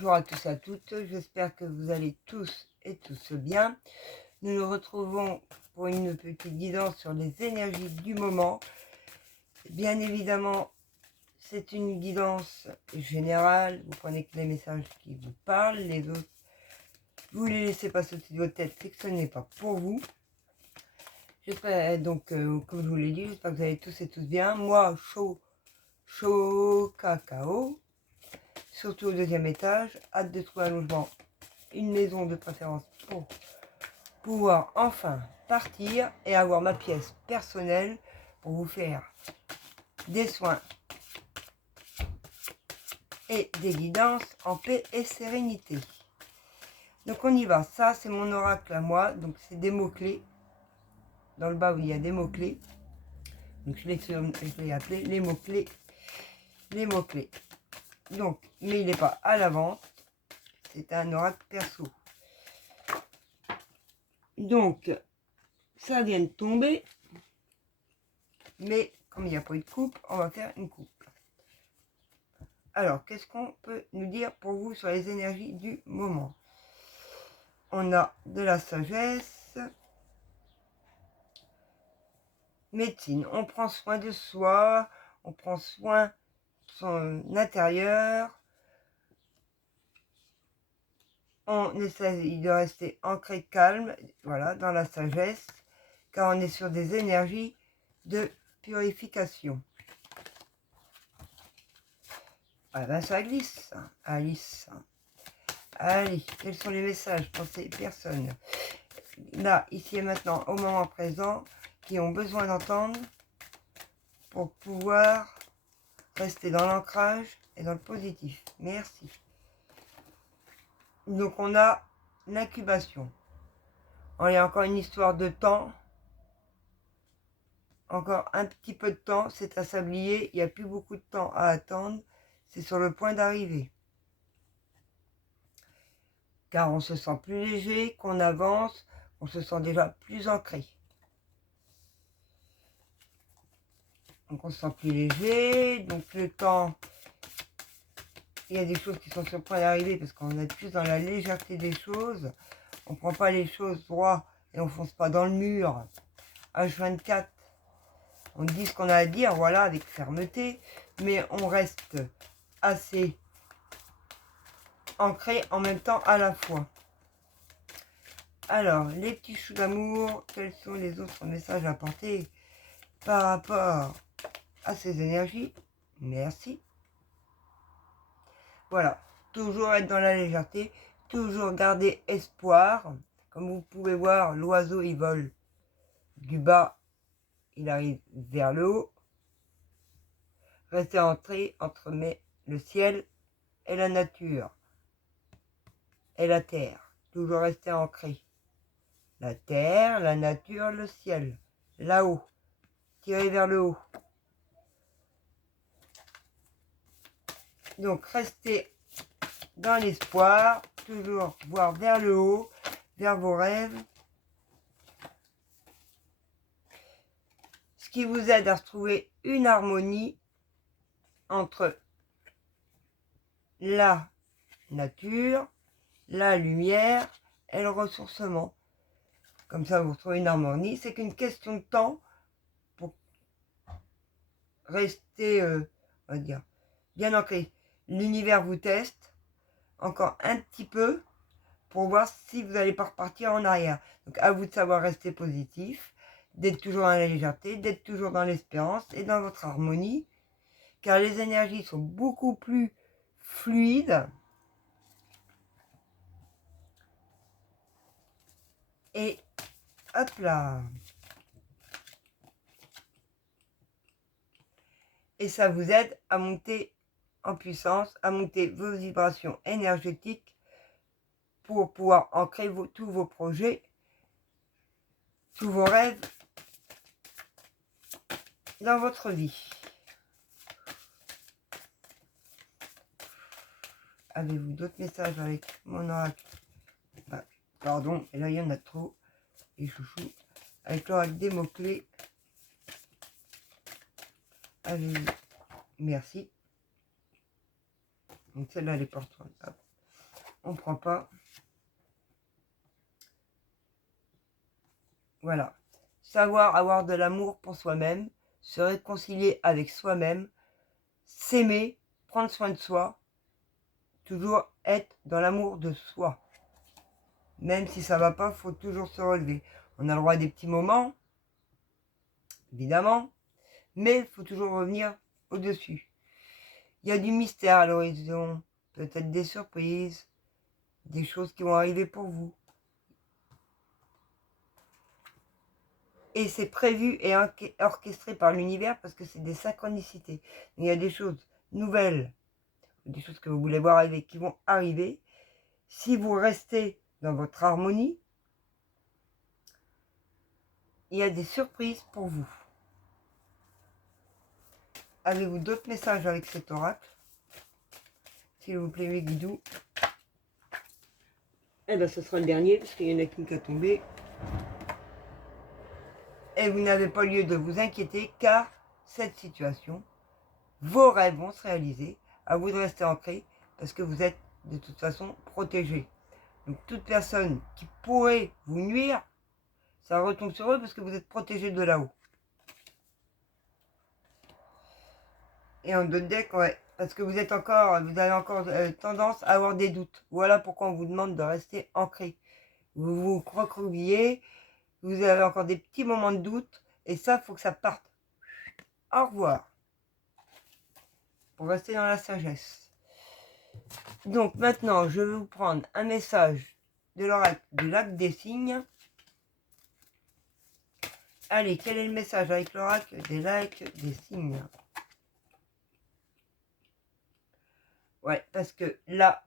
Bonjour à tous et à toutes, j'espère que vous allez tous et tous bien. Nous nous retrouvons pour une petite guidance sur les énergies du moment. Bien évidemment, c'est une guidance générale, vous prenez que les messages qui vous parlent, les autres, vous les laissez passer au-dessus de votre tête, c'est que ce n'est pas pour vous. J'espère donc, comme je vous l'ai dit, j'espère que vous allez tous et tous bien. Moi, chaud cacao. Surtout au deuxième étage, hâte de trouver un logement, une maison de préférence pour pouvoir enfin partir et avoir ma pièce personnelle pour vous faire des soins et des guidances en paix et sérénité. Donc on y va, ça c'est mon oracle à moi, donc c'est des mots-clés, dans le bas où il y a des mots-clés, donc je l'ai appelé les mots-clés, donc mais il n'est pas à la vente, c'est un oracle perso. Donc, ça vient de tomber, mais comme il n'y a pas eu de coupe, on va faire une coupe. Alors, qu'est-ce qu'on peut nous dire pour vous sur les énergies du moment? On a de la sagesse, médecine, on prend soin de soi, on prend soin de son intérieur, on essaie de rester ancré calme, voilà, dans la sagesse, car on est sur des énergies de purification. Ah ben ça glisse, Alice. Allez, quels sont les messages pour ces personnes là, ici et maintenant, au moment présent, qui ont besoin d'entendre pour pouvoir rester dans l'ancrage et dans le positif? Merci. Donc on a l'incubation. Il y a encore une histoire de temps. Encore un petit peu de temps, c'est à sablier. Il n'y a plus beaucoup de temps à attendre. C'est sur le point d'arriver. Car on se sent plus léger, qu'on avance, on se sent déjà plus ancré. Donc on se sent plus léger, donc le temps, il y a des choses qui sont sur le point d'arriver parce qu'on est plus dans la légèreté des choses. On ne prend pas les choses droit et on ne fonce pas dans le mur. H24, on dit ce qu'on a à dire, voilà, avec fermeté, mais on reste assez ancré en même temps à la fois. Alors, les petits choux d'amour, quels sont les autres messages à apporter par rapport à ces énergies? Merci. Voilà, toujours être dans la légèreté, toujours garder espoir. Comme vous pouvez voir, l'oiseau il vole du bas, il arrive vers le haut. Restez entré entre le ciel et la nature et la terre. Toujours rester ancré. La terre, la nature, le ciel. Là-haut. Tirez vers le haut. Donc restez dans l'espoir, toujours voir vers le haut, vers vos rêves. Ce qui vous aide à retrouver une harmonie entre la nature, la lumière et le ressourcement. Comme ça, vous retrouvez une harmonie. C'est qu'une question de temps pour rester, on va dire, bien ancré. L'univers vous teste encore un petit peu pour voir si vous n'allez pas repartir en arrière. Donc à vous de savoir rester positif, d'être toujours dans la légèreté, d'être toujours dans l'espérance et dans votre harmonie, car les énergies sont beaucoup plus fluides et hop là. Et ça vous aide à monter en puissance, à monter vos vibrations énergétiques pour pouvoir ancrer tous vos projets, tous vos rêves dans votre vie. Avez-vous d'autres messages avec mon oracle? Pardon, et là il y en a trop, les chouchous. Avec l'oracle des mots-clés. Avez-vous? Merci. Donc celle-là, elle est portante. on prend pas. Voilà. Savoir avoir de l'amour pour soi-même, se réconcilier avec soi-même, s'aimer, prendre soin de soi, toujours être dans l'amour de soi. Même si ça va pas, faut toujours se relever. On a le droit à des petits moments, évidemment, mais il faut toujours revenir au-dessus. Il y a du mystère à l'horizon, peut-être des surprises, des choses qui vont arriver pour vous. Et c'est prévu et orchestré par l'univers parce que c'est des synchronicités. Il y a des choses nouvelles, des choses que vous voulez voir arriver, qui vont arriver. Si vous restez dans votre harmonie, il y a des surprises pour vous. Avez-vous d'autres messages avec cet oracle? S'il vous plaît, mes guidous. Eh bien, ce sera le dernier, parce qu'il y en a qu'une qui a tombé. Et vous n'avez pas lieu de vous inquiéter, car cette situation, vos rêves vont se réaliser. À vous de rester ancré, parce que vous êtes de toute façon protégé. Donc, toute personne qui pourrait vous nuire, ça retombe sur eux, parce que vous êtes protégé de là-haut. Et en d'autres decks, ouais, parce que vous avez encore tendance à avoir des doutes. Voilà pourquoi on vous demande de rester ancré. Vous vous recroquevillez, vous avez encore des petits moments de doute, et ça, il faut que ça parte. Au revoir. Pour rester dans la sagesse. Donc maintenant, je vais vous prendre un message de l'oracle du lac des Cygnes. Allez, quel est le message avec l'oracle des lacs des Cygnes? Ouais, parce que là,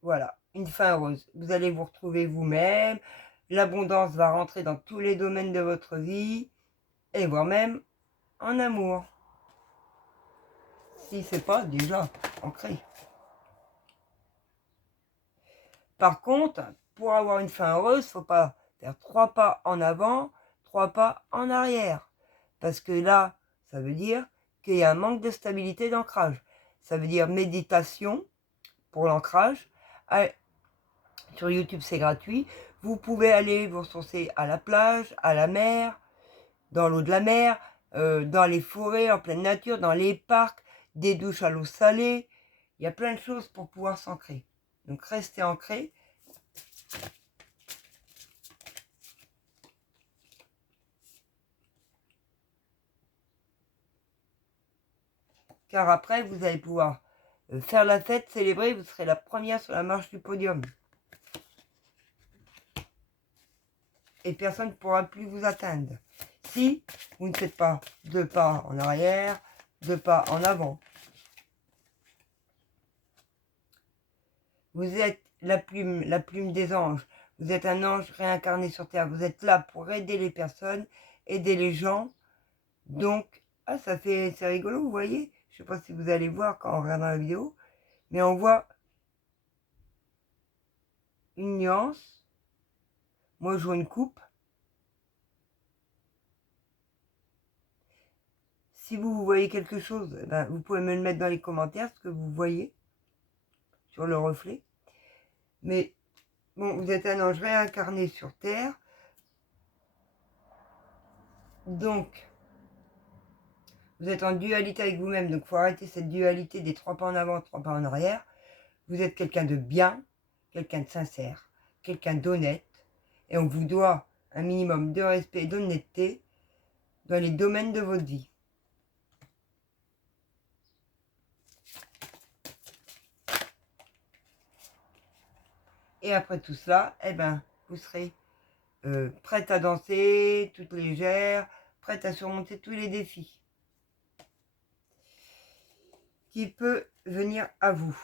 voilà, une fin heureuse. Vous allez vous retrouver vous-même. L'abondance va rentrer dans tous les domaines de votre vie. Et voire même en amour. Si c'est pas déjà ancré. Par contre, pour avoir une fin heureuse, il ne faut pas faire 3 pas en avant, 3 pas en arrière. Parce que là, ça veut dire qu'il y a un manque de stabilité d'ancrage. Ça veut dire méditation pour l'ancrage. Sur YouTube, c'est gratuit. Vous pouvez aller vous ressourcer à la plage, à la mer, dans l'eau de la mer, dans les forêts, en pleine nature, dans les parcs, des douches à l'eau salée. Il y a plein de choses pour pouvoir s'ancrer. Donc, restez ancré. Car après, vous allez pouvoir faire la fête, célébrer, vous serez la première sur la marche du podium. Et personne ne pourra plus vous atteindre. Si vous ne faites pas 2 pas en arrière, 2 pas en avant. Vous êtes la plume des anges. Vous êtes un ange réincarné sur Terre. Vous êtes là pour aider les personnes, aider les gens. Donc, c'est rigolo, vous voyez. Je ne sais pas si vous allez voir quand on regarde la vidéo. Mais on voit une nuance. Moi, je vois une coupe. Si vous voyez quelque chose, ben, vous pouvez me le mettre dans les commentaires, ce que vous voyez sur le reflet. Mais bon, vous êtes un ange réincarné sur Terre. Donc, vous êtes en dualité avec vous-même. Donc, il faut arrêter cette dualité des 3 pas en avant, 3 pas en arrière. Vous êtes quelqu'un de bien, quelqu'un de sincère, quelqu'un d'honnête. Et on vous doit un minimum de respect et d'honnêteté dans les domaines de votre vie. Et après tout cela, eh ben, vous serez prête à danser, toute légère, prête à surmonter tous les défis qui peuvent venir à vous.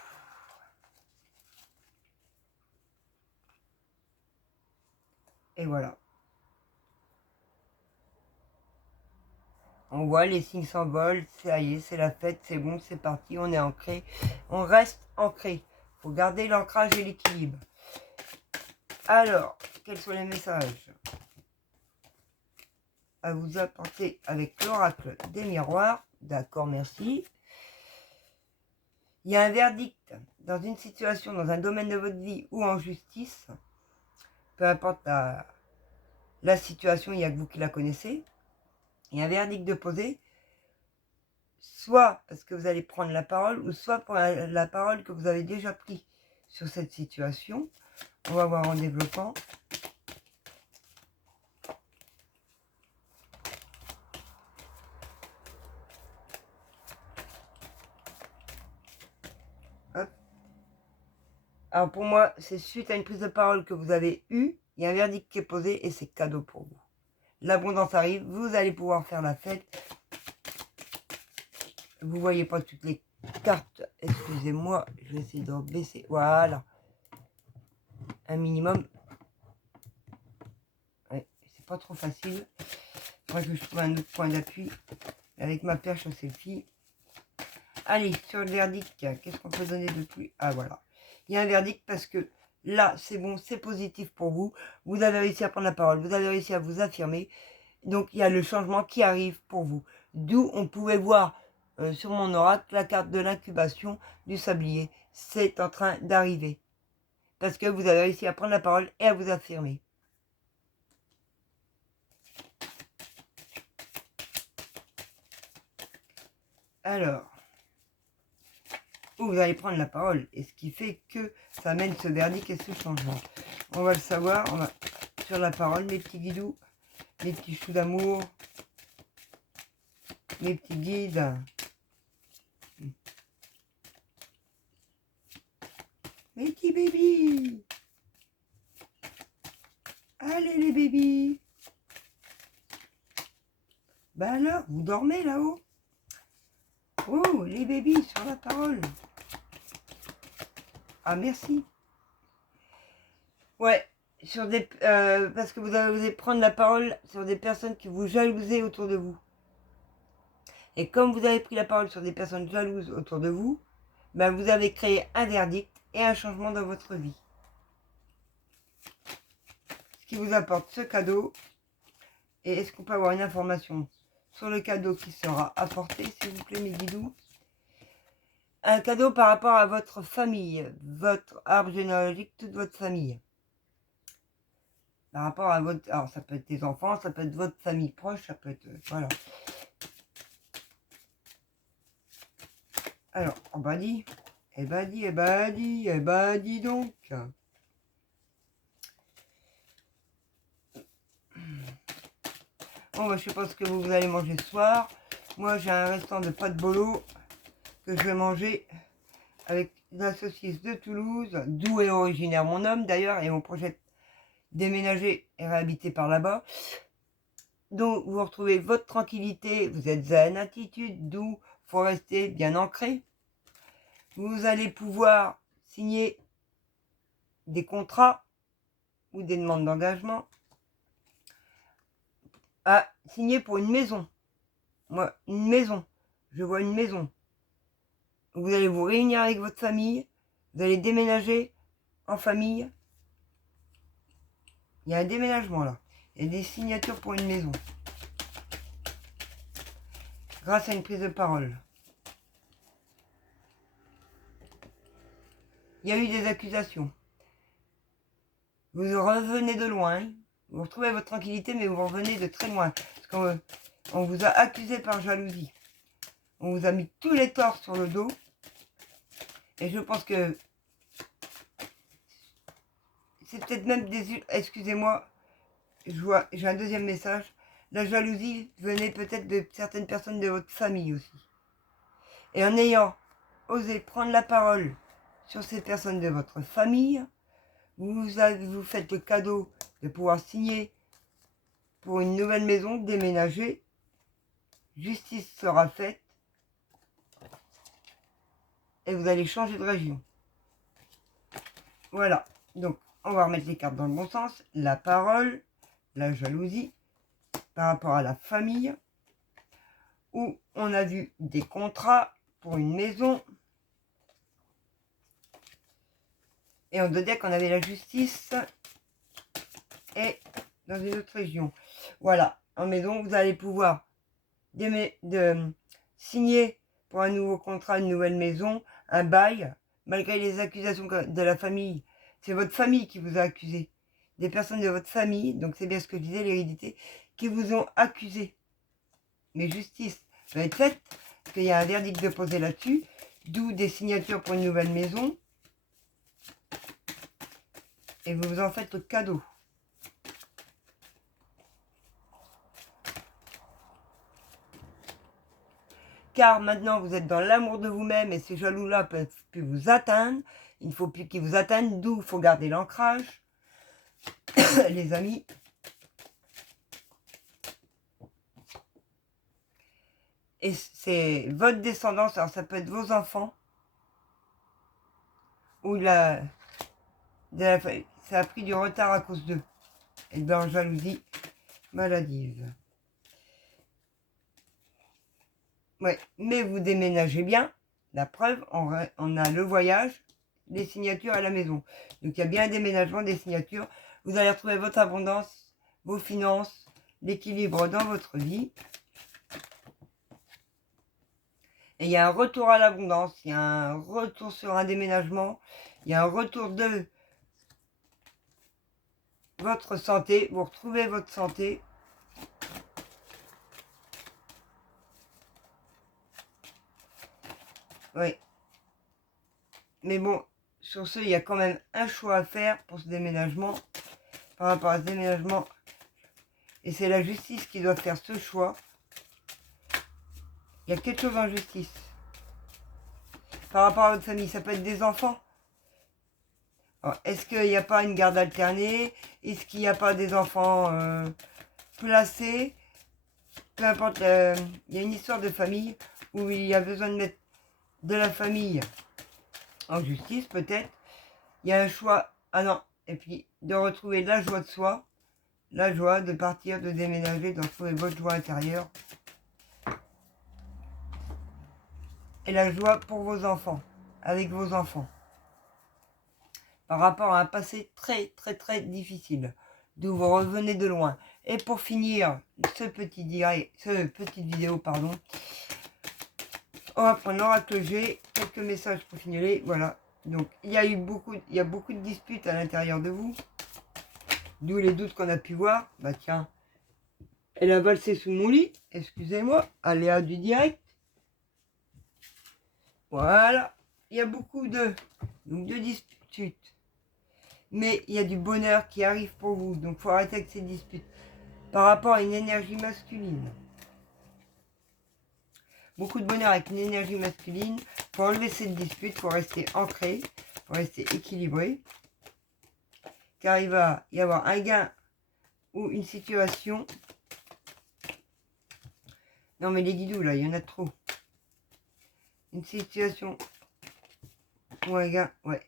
Et voilà. On voit les signes s'envolent, ça y est, c'est la fête, c'est bon, c'est parti, on est ancré. On reste ancré. Il faut garder l'ancrage et l'équilibre. Alors, quels sont les messages à vous apporter avec l'oracle des miroirs? D'accord, merci. Il y a un verdict dans une situation, dans un domaine de votre vie ou en justice, peu importe la situation, il n'y a que vous qui la connaissez. Il y a un verdict de poser, soit parce que vous allez prendre la parole, ou soit pour la parole que vous avez déjà prise sur cette situation. On va voir en développant. Hop. Alors pour moi, c'est suite à une prise de parole que vous avez eue, il y a un verdict qui est posé et c'est cadeau pour vous. L'abondance arrive, vous allez pouvoir faire la fête. Vous voyez pas toutes les cartes, excusez-moi, je vais essayer de baisser, voilà. Un minimum. Ouais, c'est pas trop facile. Moi, je trouve un autre point d'appui avec ma perche à selfie. Allez, sur le verdict, qu'est-ce qu'on peut donner de plus? Ah, voilà. Il y a un verdict parce que là, c'est bon, c'est positif pour vous. Vous avez réussi à prendre la parole, vous avez réussi à vous affirmer. Donc, il y a le changement qui arrive pour vous. D'où on pouvait voir sur mon oracle la carte de l'incubation du sablier. C'est en train d'arriver. Parce que vous avez réussi à prendre la parole et à vous affirmer. Alors, vous allez prendre la parole. Et ce qui fait que ça amène ce verdict et ce changement. On va le savoir. On va sur la parole, mes petits guidous, mes petits choux d'amour, mes petits guides. Mes petits bébés. Allez les bébés. Bah alors, vous dormez là-haut? Oh, les bébés sur la parole. Ah, merci. Ouais, sur des, parce que vous allez prendre la parole sur des personnes qui vous jalousaient autour de vous. Et comme vous avez pris la parole sur des personnes jalouses autour de vous, ben vous avez créé un verdict et un changement dans votre vie. Ce qui vous apporte ce cadeau. Et est-ce qu'on peut avoir une information sur le cadeau qui sera apporté, s'il vous plaît, mes guidous? Un cadeau par rapport à votre famille, votre arbre généalogique, toute votre famille. Par rapport à votre... Alors, ça peut être des enfants, ça peut être votre famille proche, ça peut être... Voilà. Alors, on va dire... Eh ben dis, eh ben dis, eh ben dis donc. Bon, bah, je sais pas ce que vous allez manger ce soir. Moi, j'ai un restant de pâte bolo que je vais manger avec la saucisse de Toulouse, d'où est originaire mon homme d'ailleurs, et on projette déménager et réhabiter par là-bas. Donc, vous retrouvez votre tranquillité, vous êtes zen, attitude, d'où faut rester bien ancré. Vous allez pouvoir signer des contrats ou des demandes d'engagement à signer pour une maison. Moi, une maison. Je vois une maison. Vous allez vous réunir avec votre famille. Vous allez déménager en famille. Il y a un déménagement là. Il y a des signatures pour une maison. Grâce à une prise de parole. Il y a eu des accusations. Vous revenez de loin. Vous retrouvez votre tranquillité, mais vous revenez de très loin. Parce qu'on vous a accusé par jalousie. On vous a mis tous les torts sur le dos. Et je pense que c'est peut-être même des... Excusez-moi, j'ai un deuxième message. La jalousie venait peut-être de certaines personnes de votre famille aussi. Et en ayant osé prendre la parole sur ces personnes de votre famille, vous faites le cadeau de pouvoir signer pour une nouvelle maison, déménager. Justice sera faite. Et vous allez changer de région. Voilà. Donc, on va remettre les cartes dans le bon sens. La parole, la jalousie, par rapport à la famille, où on a vu des contrats pour une maison. Et on doit dire qu'on avait la justice et dans une autre région. Voilà, en maison, vous allez pouvoir signer pour un nouveau contrat, une nouvelle maison, un bail, malgré les accusations de la famille. C'est votre famille qui vous a accusé. Des personnes de votre famille, donc c'est bien ce que je disais, l'hérédité, qui vous ont accusé. Mais justice va être faite, parce qu'il y a un verdict déposé là-dessus, d'où des signatures pour une nouvelle maison. Et vous vous en faites le cadeau. Car maintenant vous êtes dans l'amour de vous-même et ces jaloux-là peuvent plus vous atteindre. Il ne faut plus qu'ils vous atteignent, d'où il faut garder l'ancrage. Les amis. Et c'est votre descendance, alors ça peut être vos enfants. Ou ça a pris du retard à cause d'eux. Et dans jalousie maladive. Ouais, mais vous déménagez bien. La preuve, on a le voyage, les signatures à la maison. Donc il y a bien un déménagement, des signatures. Vous allez retrouver votre abondance, vos finances, l'équilibre dans votre vie. Et il y a un retour à l'abondance, il y a un retour sur un déménagement, il y a un retour de votre santé. Vous retrouvez votre santé. Oui. Mais bon, sur ce, il y a quand même un choix à faire pour ce déménagement. Par rapport à ce déménagement. Et c'est la justice qui doit faire ce choix. Il y a quelque chose en justice. Par rapport à votre famille, ça peut être des enfants. Est-ce qu'il n'y a pas une garde alternée? Est-ce qu'il n'y a pas des enfants placés? Peu importe, il y a une histoire de famille où il y a besoin de mettre de la famille en justice, peut-être. Il y a un choix, ah non, et puis de retrouver la joie de soi, la joie de partir, de déménager, de retrouver votre joie intérieure. Et la joie pour vos enfants, avec vos enfants. Par rapport à un passé très très très difficile, d'où vous revenez de loin. Et pour finir ce petite vidéo, pardon, on va prendre l'oracle G, quelques messages pour finir. Voilà. Donc il y a beaucoup de disputes à l'intérieur de vous, d'où les doutes qu'on a pu voir. Bah tiens, elle a valsé sous mon lit, excusez-moi, aléa du direct. Voilà, il y a beaucoup de disputes. Mais il y a du bonheur qui arrive pour vous. Donc il faut arrêter avec ces disputes. Par rapport à une énergie masculine. Beaucoup de bonheur avec une énergie masculine. Pour enlever cette dispute, il faut rester ancré. Il faut rester équilibré. Car il va y avoir un gain ou une situation. Non mais les guidous là, il y en a trop. Une situation ou un gain, ouais,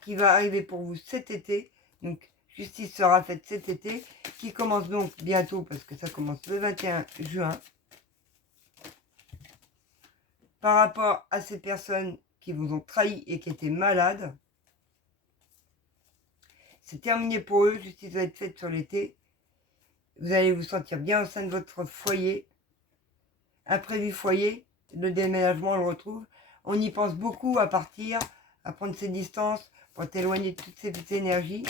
qui va arriver pour vous cet été. Donc justice sera faite cet été, qui commence donc bientôt parce que ça commence le 21 juin. Par rapport à ces personnes qui vous ont trahi et qui étaient malades, c'est terminé pour eux. Justice va être faite sur l'été. Vous allez vous sentir bien au sein de votre foyer. Imprévu foyer, le déménagement, on le retrouve. On y pense beaucoup à partir, à prendre ses distances, pour t'éloigner de toutes ces petites énergies.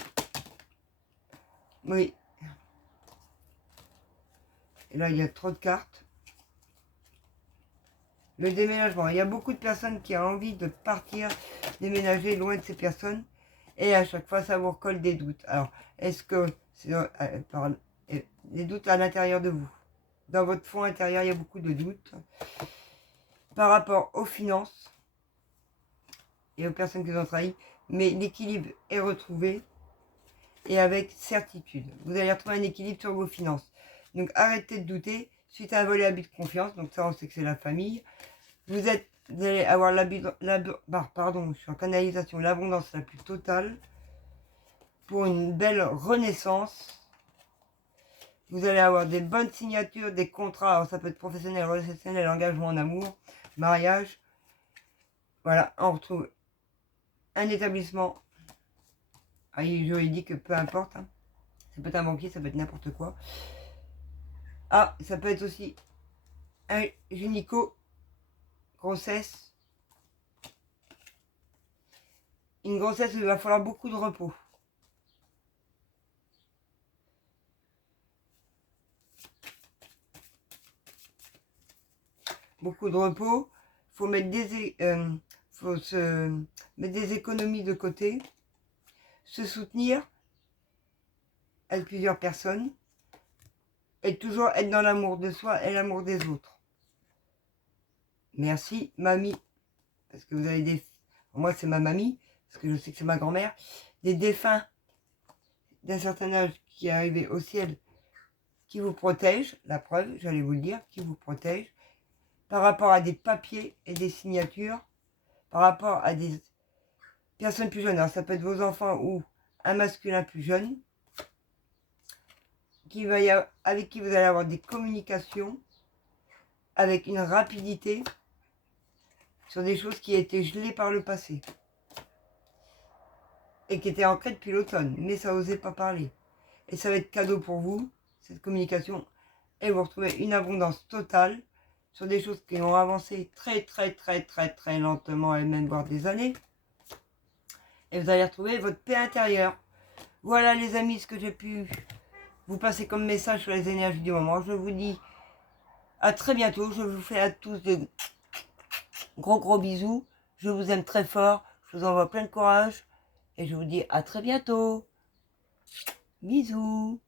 Oui. Et là, il y a trop de cartes. Le déménagement. Il y a beaucoup de personnes qui ont envie de partir, déménager loin de ces personnes. Et à chaque fois, ça vous recolle des doutes. Alors, est-ce que c'est des doutes à l'intérieur de vous? Dans votre fond intérieur, il y a beaucoup de doutes. Par rapport aux finances et aux personnes qui vous ont trahi. Mais l'équilibre est retrouvé. Et avec certitude. Vous allez retrouver un équilibre sur vos finances. Donc, arrêtez de douter. Suite à un volet abus de confiance, donc ça, on sait que c'est la famille. Vous allez avoir pardon, je suis en canalisation, l'abondance la plus totale pour une belle renaissance. Vous allez avoir des bonnes signatures, des contrats, alors ça peut être professionnel, relationnel, engagement en amour, mariage. Voilà, on retrouve un établissement. Ah, je lui ai dit que peu importe, hein. Ça peut être un banquier, ça peut être n'importe quoi. Ah, ça peut être aussi un gynéco, grossesse, une grossesse où il va falloir beaucoup de repos. Beaucoup de repos. Faut mettre faut se mettre des économies de côté. Se soutenir avec plusieurs personnes. Et toujours être dans l'amour de soi et l'amour des autres. Merci, mamie. Parce que vous avez des... Moi, c'est ma mamie. Parce que je sais que c'est ma grand-mère. Des défunts d'un certain âge qui est arrivé au ciel, qui vous protège, la preuve, j'allais vous le dire, qui vous protège, par rapport à des papiers et des signatures, par rapport à des personnes plus jeunes. Alors ça peut être vos enfants ou un masculin plus jeune, avec qui vous allez avoir des communications, avec une rapidité, sur des choses qui étaient gelées par le passé. Et qui étaient ancrées depuis l'automne, mais ça n'osait pas parler. Et ça va être cadeau pour vous, cette communication, et vous retrouvez une abondance totale sur des choses qui ont avancé très lentement, et même voire des années. Et vous allez retrouver votre paix intérieure. Voilà les amis, ce que j'ai pu vous passer comme message sur les énergies du moment. Je vous dis à très bientôt. Je vous fais à tous de gros bisous. Je vous aime très fort. Je vous envoie plein de courage. Et je vous dis à très bientôt. Bisous.